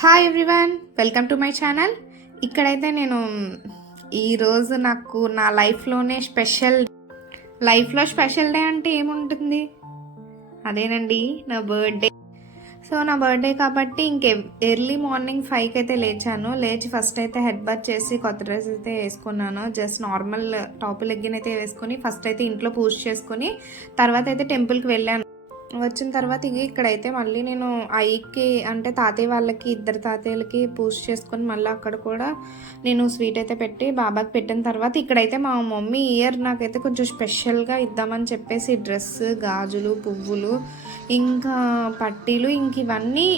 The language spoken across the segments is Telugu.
Hi everyone, welcome to my channel. ఇక్కడైతే నేను ఈరోజు నాకు నా లైఫ్లో స్పెషల్ డే అంటే ఏముంటుంది, అదేనండి నా బర్త్డే. సో నా బర్త్డే కాబట్టి ఎర్లీ మార్నింగ్ 5కి అయితే లేచి ఫస్ట్ అయితే హెడ్ బాత్ చేసి కొత్త డ్రెస్ అయితే వేసుకున్నాను. జస్ట్ నార్మల్ టాప్ లెగ్గిన్ అయితే వేసుకొని ఫస్ట్ అయితే ఇంట్లో పూజ చేసుకుని తర్వాత అయితే టెంపుల్కి వెళ్ళాను. వచ్చిన తర్వాత ఇక్కడైతే మళ్ళీ నేను అయ్యకి అంటే తాతయ్య వాళ్ళకి ఇద్దరు తాతయ్యలకి పూజ చేసుకొని మళ్ళీ అక్కడ కూడా నేను స్వీట్ అయితే పెట్టి బాబాకి పెట్టిన తర్వాత ఇక్కడైతే మా మమ్మీ నాకైతే కొంచెం స్పెషల్గా ఇద్దామని చెప్పేసి డ్రెస్, గాజులు, పువ్వులు, ఇంకా పట్టీలు, ఇవన్నీ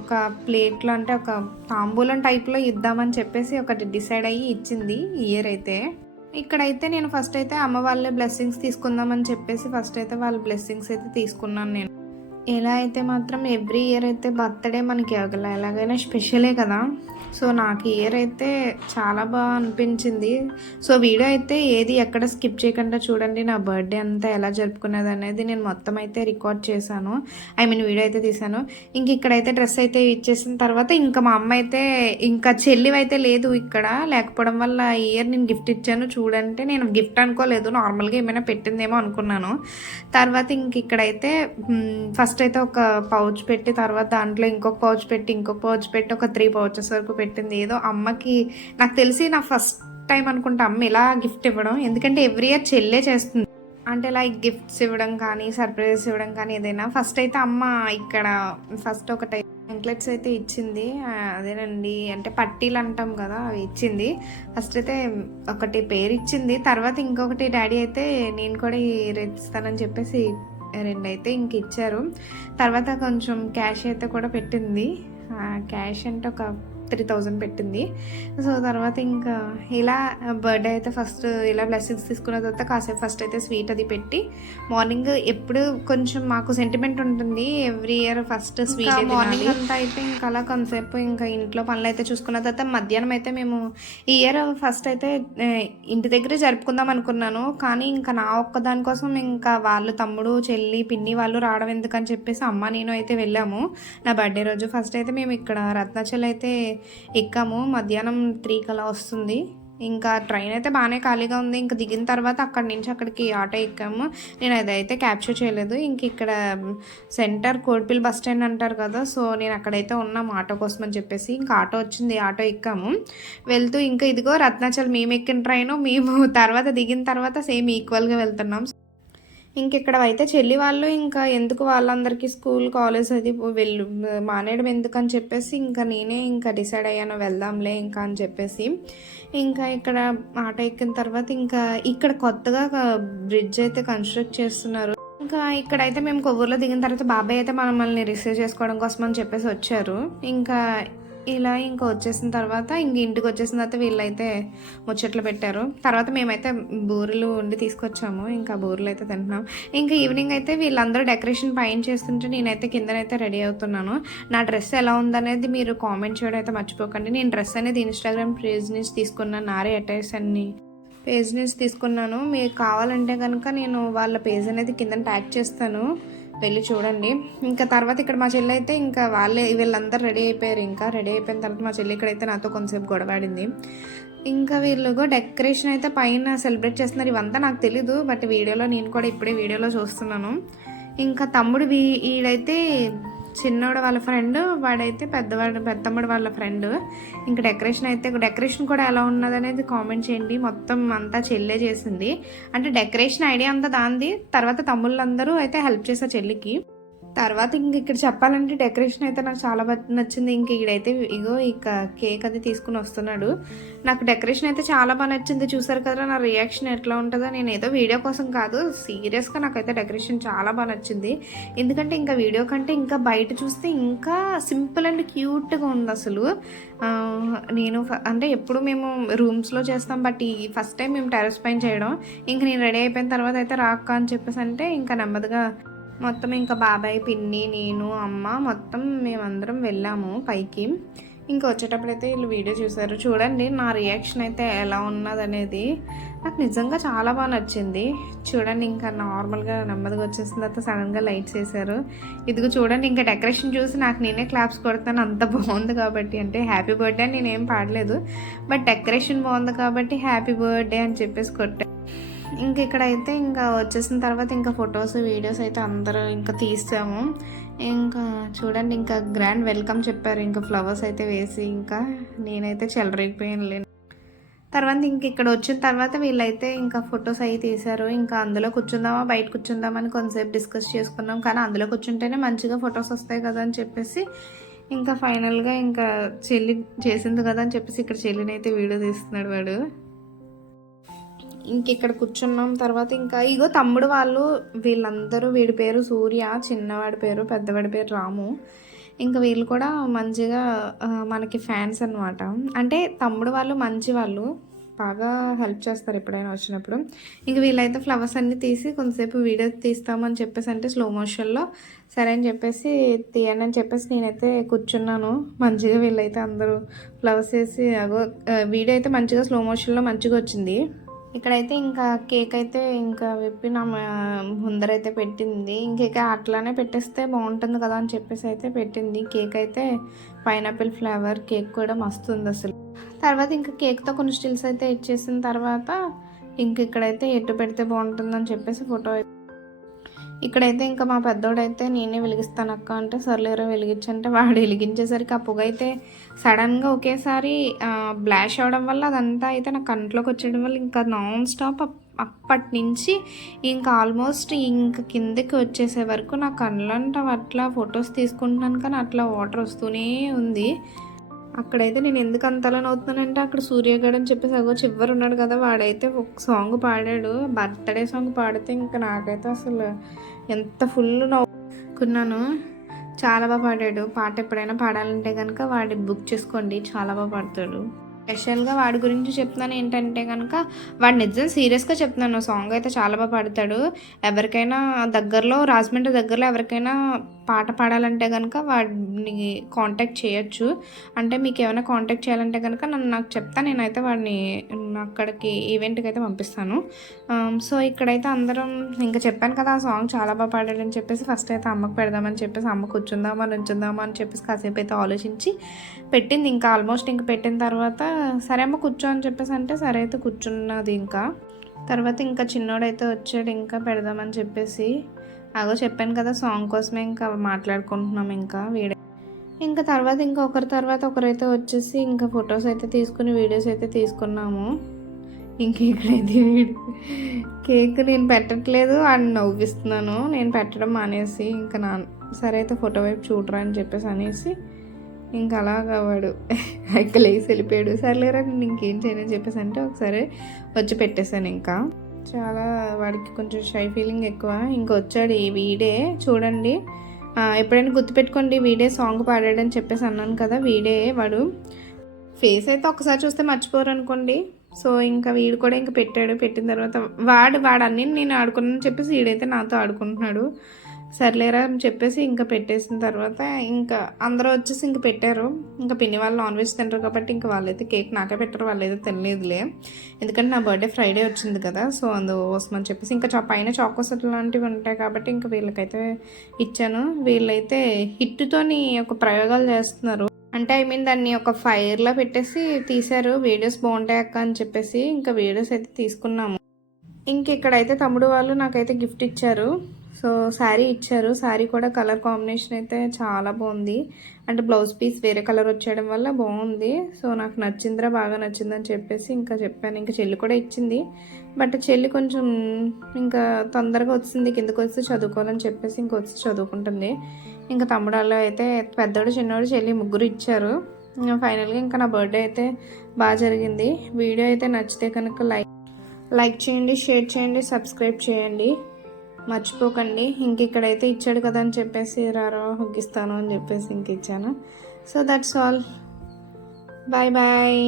ఒక ప్లేట్లో అంటే ఒక తాంబూలం టైప్లో ఇద్దామని చెప్పేసి ఒకటి డిసైడ్ అయ్యి ఇచ్చింది అయితే. ఇక్కడైతే నేను ఫస్ట్ అయితే అమ్మ వాళ్ళే బ్లెస్సింగ్స్ తీసుకుందామని చెప్పేసి ఫస్ట్ అయితే వాళ్ళ బ్లెస్సింగ్స్ అయితే తీసుకున్నాను. నేను ఎలా అయితే మాత్రం ఎవ్రీ ఇయర్ అయితే బర్త్డే మనకి ఎలాగైనా స్పెషలే కదా. సో నాకు ఇయర్ అయితే చాలా బాగా అనిపించింది. సో వీడియో అయితే ఏది ఎక్కడ స్కిప్ చేయకుండా చూడండి. నా బర్త్డే అంతా ఎలా జరుపుకునేది అనేది నేను మొత్తం అయితే రికార్డ్ చేశాను, వీడియో అయితే తీశాను. ఇక్కడైతే డ్రెస్ అయితే ఇచ్చేసిన తర్వాత ఇంకా మా అమ్మ అయితే ఇంకా చెల్లివైతే లేదు ఇక్కడ, లేకపోవడం వల్ల ఈ ఇయర్ నేను గిఫ్ట్ ఇచ్చాను. చూడంటే నేను గిఫ్ట్ అనుకోలేదు, నార్మల్గా ఏమైనా పెట్టిందేమో అనుకున్నాను. తర్వాత ఇక్కడైతే ఫస్ట్ అయితే ఒక పౌచ్ పెట్టి తర్వాత దాంట్లో ఇంకొక పౌచ్ పెట్టి ఒక 3 పౌచెస్ వరకు పెట్టింది. ఏదో అమ్మకి నాకు తెలిసి నా ఫస్ట్ టైం అనుకుంటా అమ్మ ఇలా గిఫ్ట్ ఇవ్వడం, ఎందుకంటే ఎవ్రీ ఇయర్ చెల్లే చేస్తుంది. అంటే లైక్ గిఫ్ట్స్ ఇవ్వడం కానీ సర్ప్రైజెస్ ఇవ్వడం కానీ ఏదైనా ఫస్ట్ అయితే అమ్మ ఇక్కడ ఫస్ట్ ఒక యాంక్లెట్స్ అయితే ఇచ్చింది. అదేనండి అంటే పట్టీలు అంటాం కదా, అవి ఇచ్చింది. ఫస్ట్ అయితే ఒకటి పేరు ఇచ్చింది, తర్వాత ఇంకొకటి డాడీ అయితే నేను కూడా ఇస్తానని చెప్పేసి 2 అయితే ఇచ్చారు. తర్వాత కొంచెం క్యాష్ అయితే కూడా పెట్టింది. క్యాష్ అంటే ఒక 3000 పెట్టింది. సో తర్వాత ఇలా బర్త్డే అయితే ఫస్ట్ ఇలా బ్లెస్సింగ్స్ తీసుకున్న తర్వాత కాసేపు ఫస్ట్ అయితే స్వీట్ అది పెట్టి మార్నింగ్ ఎప్పుడు కొంచెం మాకు సెంటిమెంట్ ఉంటుంది, every year first sweet morning అంతా అయితే అలా కొంతసేపు ఇంట్లో పనులు అయితే చూసుకున్న తర్వాత మధ్యాహ్నం అయితే మేము ఈ ఇయర్ ఫస్ట్ అయితే ఇంటి దగ్గరే జరుపుకుందాం అనుకున్నాను. కానీ నా ఒక్కదాని కోసం వాళ్ళు తమ్ముడు, చెల్లి, పిన్ని వాళ్ళు రావడం ఎందుకని చెప్పేసి అమ్మ నేను అయితే వెళ్ళాము నా బర్త్డే రోజు. ఫస్ట్ అయితే మేము ఇక్కడ రత్నాచల్ అయితే ఎక్కాము, మధ్యాహ్నం 3కి అలా వస్తుంది. ట్రైన్ అయితే బాగానే ఖాళీగా ఉంది. దిగిన తర్వాత అక్కడి నుంచి అక్కడికి ఆటో ఎక్కాము. నేను అదైతే క్యాప్చర్ చేయలేదు. ఇక్కడ సెంటర్ కోడిపిల్ బస్ స్టాండ్ అంటారు కదా, సో నేను అక్కడైతే ఉన్నాము ఆటో కోసం అని చెప్పేసి ఆటో వచ్చింది, ఆటో ఎక్కాము. వెళ్తూ ఇదిగో రత్నాచల్ మేము ఎక్కిన ట్రైను మేము తర్వాత దిగిన తర్వాత సేమ్ ఈక్వల్గా వెళ్తున్నాం. ఇక్కడ అయితే చెల్లి వాళ్ళు ఎందుకు వాళ్ళందరికీ స్కూల్, కాలేజ్ అది మానేయడం ఎందుకని చెప్పేసి నేనే డిసైడ్ అయ్యాను వెళ్దాంలే అని చెప్పేసి. ఇక్కడ ఆటో ఎక్కిన తర్వాత ఇక్కడ కొత్తగా బ్రిడ్జ్ అయితే కన్స్ట్రక్ట్ చేస్తున్నారు. ఇక్కడైతే మేము కొవ్వూరులో దిగిన తర్వాత బాబాయ్ అయితే మమ్మల్ని రిసీవ్ చేసుకోవడం కోసం అని చెప్పేసి వచ్చారు. ఇలా వచ్చేసిన తర్వాత ఇంటికి వచ్చేసిన తర్వాత వీళ్ళైతే ముచ్చట్లు పెట్టారు. తర్వాత మేమైతే బూరెలు వండి తీసుకొచ్చాము. బూరెలు అయితే తింటున్నాం. ఈవినింగ్ అయితే వీళ్ళందరూ డెకరేషన్ పైన చేస్తుంటే నేనైతే కిందనైతే రెడీ అవుతున్నాను. నా డ్రెస్ ఎలా ఉందనేది మీరు కామెంట్ చేయడం అయితే మర్చిపోకండి. నేను డ్రెస్ అనేది ఇన్స్టాగ్రామ్ పేజ్ నుంచి తీసుకున్నాను, నారే అటైర్స్ అన్ని పేజ్ నుంచి తీసుకున్నాను. మీకు కావాలంటే కనుక నేను వాళ్ళ పేజ్ అనేది కింద ట్యాగ్ చేస్తాను, వెళ్ళి చూడండి. తర్వాత ఇక్కడ మా చెల్లి అయితే వీళ్ళందరూ రెడీ అయిపోయారు. రెడీ అయిపోయిన తర్వాత మా చెల్లి ఇక్కడైతే నాతో కొంతసేపు గొడవాడింది. వీళ్ళు డెకరేషన్ అయితే పైన సెలబ్రేట్ చేస్తున్నారు. ఇవంతా నాకు తెలీదు, బట్ వీడియోలో నేను కూడా ఇప్పుడే వీడియోలో చూస్తున్నాను. తమ్ముడు వీడైతే చిన్నోడు వాళ్ళ ఫ్రెండ్, వాడైతే పెద్దమ్మడు వాళ్ళ ఫ్రెండ్. డెకరేషన్ కూడా ఎలా ఉన్నది అనేది కామెంట్ చేయండి. మొత్తం అంతా చెల్లె చేసింది, అంటే డెకరేషన్ ఐడియా అంతా దాంది. తర్వాత తమ్ముళ్ళందరూ అయితే హెల్ప్ చేశారు చెల్లికి. తర్వాత ఇక్కడ చెప్పాలంటే డెకరేషన్ అయితే నాకు చాలా బాగా నచ్చింది. ఈడైతే కేక్ అది తీసుకుని వస్తున్నాడు. నాకు డెకరేషన్ అయితే చాలా బాగా నచ్చింది. చూసారు కదా నా రియాక్షన్ ఎట్లా ఉంటుందో. నేను ఏదో వీడియో కోసం కాదు, సీరియస్గా నాకైతే డెకరేషన్ చాలా బాగా నచ్చింది. ఎందుకంటే వీడియో కంటే బయట చూస్తే ఇంకా సింపుల్ అండ్ క్యూట్గా ఉంది అసలు. నేను అంటే ఎప్పుడు మేము రూమ్స్లో చేస్తాం, బట్ ఈ ఫస్ట్ టైం మేము టెర్రస్ పైన చేయడం. నేను రెడీ అయిపోయిన తర్వాత అయితే రాక్క అని చెప్పేసి అంటే నెమ్మదిగా మొత్తం బాబాయ్, పిన్ని, నేను, అమ్మ మొత్తం మేమందరం వెళ్ళాము పైకి. వచ్చేటప్పుడు అయితే వీళ్ళు వీడియో చూసారు. చూడండి నా రియాక్షన్ అయితే ఎలా ఉన్నది అనేది. నాకు నిజంగా చాలా బాగా నచ్చింది. చూడండి ఇంకా నార్మల్గా నెమ్మదిగా వచ్చేసిన తర్వాత సడన్గా లైట్స్ వేశారు. ఇదిగో చూడండి ఇంకా డెకరేషన్ చూసి నాకు నేనే క్లాప్స్ కొడతాను, అంత బాగుంది కాబట్టి. అంటే హ్యాపీ బర్త్డే అని నేనేం పాడలేదు, బట్ డెకరేషన్ బాగుంది కాబట్టి హ్యాపీ బర్త్డే అని చెప్పేసి కొట్టాను. ఇంక ఇక్కడైతే ఇంకా వచ్చేసిన తర్వాత ఇంకా ఫొటోస్ వీడియోస్ అయితే అందరూ ఇంకా తీసాము. ఇంకా చూడండి ఇంకా గ్రాండ్ వెల్కమ్ చెప్పారు, ఇంకా ఫ్లవర్స్ అయితే వేసి ఇంకా నేనైతే చెలరేగిపోయానులే. తర్వాత ఇంక ఇక్కడ వచ్చిన తర్వాత వీళ్ళైతే ఇంకా ఫొటోస్ అవి తీశారు. ఇంకా అందులో కూర్చుందామా బయట కూర్చుందామని కొంతసేపు డిస్కస్ చేసుకున్నాం, కానీ అందులో కూర్చుంటేనే మంచిగా ఫొటోస్ వస్తాయి కదా అని చెప్పేసి ఇంకా ఫైనల్గా ఇంకా చెల్లి చేసింది కదా అని చెప్పేసి ఇక్కడ చెల్లిని అయితే వీడియో తీస్తున్నాడు వాడు. ఇంక ఇక్కడ కూర్చున్నాం. తర్వాత ఇంకా ఇగో తమ్ముడు వాళ్ళు వీళ్ళందరూ, వీడి పేరు సూర్య, చిన్నవాడి పేరు, పెద్దవాడి పేరు రాము. ఇంకా వీళ్ళు కూడా మంచిగా మనకి ఫ్యాన్స్ అనమాట. అంటే తమ్ముడు వాళ్ళు మంచి వాళ్ళు, బాగా హెల్ప్ చేస్తారు ఎప్పుడైనా వచ్చినప్పుడు. ఇంక వీళ్ళైతే ఫ్లవర్స్ అన్నీ తీసి కొంతసేపు వీడియో తీస్తామని చెప్పేసి అంటే స్లో మోషన్లో సరే అని చెప్పేసి తీయండి అని చెప్పేసి నేనైతే కూర్చున్నాను. మంచిగా వీళ్ళైతే అందరూ ఫ్లవర్స్ వేసి అగో వీడియో అయితే మంచిగా స్లో మోషన్లో మంచిగా వచ్చింది. ఇక్కడైతే ఇంకా కేక్ అయితే ఇంకా విప్పి నా ముందరైతే పెట్టింది. ఇంకేక అట్లానే పెట్టేస్తే బాగుంటుంది కదా అని చెప్పేసి అయితే పెట్టింది. కేక్ అయితే పైనాపిల్ ఫ్లేవర్ కేక్ కూడా మస్తు ఉంది అసలు. తర్వాత ఇంకా కేక్తో కొన్ని స్టిల్స్ అయితే ఇచ్చేసిన తర్వాత ఇంక ఇక్కడైతే ఎటు పెడితే బాగుంటుందని చెప్పేసి ఫోటో. ఇక్కడైతే ఇంకా మా పెద్దోడైతే నేనే వెలిగిస్తాను అక్క అంటే సర్లేరో వెలిగించంటే వాడు వెలిగించేసరికి ఆ పొగ అయితే సడన్గా ఒకేసారి బ్లాష్ అవడం వల్ల అదంతా అయితే నా కంట్లోకి వచ్చేయడం వల్ల ఇంకా నాన్ స్టాప్ అప్పటి నుంచి ఇంకా ఆల్మోస్ట్ ఇంకా కిందకి వచ్చేసే వరకు నా కళ్ళంట అట్లా ఫొటోస్ తీసుకుంటున్నాను, కానీ అట్లా వాటర్ వస్తూనే ఉంది. అక్కడైతే నేను ఎందుకు అంతలా అవుతున్నానంటే అక్కడ సూర్యగడ్ అని చెప్పేసి అగో చివరు ఉన్నాడు కదా, వాడైతే ఒక సాంగ్ పాడాడు, బర్త్డే సాంగ్ పాడితే ఇంకా నాకైతే అసలు ఎంత ఫుల్ నవ్వుకున్నాను. చాలా బాగా పాడాడు. పాట ఎప్పుడైనా పాడాలంటే కనుక వాడి బుక్ చేసుకోండి, చాలా బాగా పాడతాడు. స్పెషల్గా వాడి గురించి చెప్తున్నాను ఏంటంటే కనుక వాడు నిజం సీరియస్గా చెప్తున్నాను, సాంగ్ అయితే చాలా బాగా పాడతాడు. ఎవరికైనా దగ్గరలో రాజమండ్రి దగ్గరలో ఎవరికైనా పాట పాడాలంటే కనుక వాడిని కాంటాక్ట్ చేయొచ్చు. అంటే మీకు ఏమైనా కాంటాక్ట్ చేయాలంటే కనుక నాకు చెప్తా, నేనైతే వాడిని అక్కడికి ఈవెంట్కి అయితే పంపిస్తాను. సో ఇక్కడైతే అందరం ఇంకా చెప్పాను కదా ఆ సాంగ్ చాలా బాగా పాడాడని చెప్పేసి ఫస్ట్ అయితే అమ్మకు పెడదామని చెప్పేసి అమ్మ కూర్చుందామా నుంచుందామా అని చెప్పేసి కాసేపు అయితే ఆలోచించి పెట్టింది. ఇంకా ఆల్మోస్ట్ ఇంకా పెట్టిన తర్వాత సరే అమ్మ కూర్చో అని చెప్పేసి అంటే సరే అయితే కూర్చున్నది. ఇంకా తర్వాత ఇంకా చిన్నోడైతే వచ్చాడు ఇంకా పెడదామని చెప్పేసి అగో చెప్పాను కదా సాంగ్ కోసమే ఇంకా మాట్లాడుకుంటున్నాం. ఇంకా ఇంకా తర్వాత ఇంకా ఒకరి తర్వాత ఒకరైతే వచ్చేసి ఇంకా ఫొటోస్ అయితే తీసుకుని వీడియోస్ అయితే తీసుకున్నాము. ఇంక ఇక్కడైతే కేక్ నేను పెట్టట్లేదు అని నవ్విస్తున్నాను, నేను పెట్టడం మానేసి ఇంకా సరే అయితే ఫోటో వైపు చూడరా అని చెప్పేసి అనేసి ఇంకా అలాగా వాడు ఎక్కలేసి వెళ్ళిపోయాడు. సర్లేరా నేను ఇంకేం చేయనని చెప్పేసి అంటే ఒకసారి వచ్చి పెట్టేశాను. ఇంకా చాలా వాడికి కొంచెం షై ఫీలింగ్ ఎక్కువ. ఇంకా వచ్చాడు ఈ వీడే చూడండి, ఎప్పుడైనా గుర్తుపెట్టుకోండి వీడే సాంగ్ పాడాడని చెప్పేసి అన్నాను కదా, వీడే వాడు. ఫేస్ అయితే ఒకసారి చూస్తే మర్చిపోరు అనుకోండి. సో ఇంకా వీడు కూడా ఇంకా పెట్టాడు. పెట్టిన తర్వాత వాడు అన్నీ నేను ఆడుకున్నాను చెప్పేసి వీడైతే నాతో ఆడుకుంటున్నాడు. సర్లేరా అని చెప్పేసి ఇంకా పెట్టేసిన తర్వాత ఇంకా అందరూ వచ్చేసి ఇంక పెట్టారు. ఇంకా పిన్ని వాళ్ళు నాన్ వెజ్ తింటారు కాబట్టి ఇంకా వాళ్ళైతే కేక్ నాకే పెట్టారు, వాళ్ళైతే తినలేదులే, ఎందుకంటే నా బర్త్డే ఫ్రైడే వచ్చింది కదా, సో అందుకోసం అని చెప్పేసి ఇంకా పైన చాకోస్ లాంటివి ఉంటాయి కాబట్టి ఇంకా వీళ్ళకైతే ఇచ్చాను. వీళ్ళైతే హిట్టుతోని ఒక ప్రయోగాలు చేస్తున్నారు, అంటే దాన్ని ఒక ఫైర్లో పెట్టేసి తీశారు. వీడియోస్ బాగుంటాయి అక్క అని చెప్పేసి ఇంకా వీడియోస్ అయితే తీసుకున్నాము. ఇంక ఇక్కడైతే తమ్ముడు వాళ్ళు నాకైతే గిఫ్ట్ ఇచ్చారు. సో శారీ ఇచ్చారు. శారీ కూడా కలర్ కాంబినేషన్ అయితే చాలా బాగుంది, అంటే బ్లౌజ్ పీస్ వేరే కలర్ వచ్చేయడం వల్ల బాగుంది. సో నాకు నచ్చిందిరా, బాగా నచ్చిందని చెప్పేసి ఇంకా చెప్పాను. ఇంకా చెల్లి కూడా ఇచ్చింది, బట్ చెల్లి కొంచెం ఇంకా తొందరగా వచ్చింది, కిందకు వచ్చి చదువుకోవాలని చెప్పేసి ఇంకా వచ్చి చదువుకుంటుంది. ఇంకా తమ్ముడు వాళ్ళు అయితే పెద్దోడు చిన్నోడు చెల్లి ముగ్గురు ఇచ్చారు. ఫైనల్గా ఇంకా నా బర్త్డే అయితే బాగా జరిగింది. వీడియో అయితే నచ్చితే కనుక లైక్ చేయండి, షేర్ చేయండి, సబ్స్క్రైబ్ చేయండి, మర్చిపోకండి. ఇంక ఇక్కడైతే ఇచ్చాడు కదా అని చెప్పేసి రారా హుగ్గిస్తాను అని చెప్పేసి ఇంక ఇచ్చాను. So that's all, bye bye.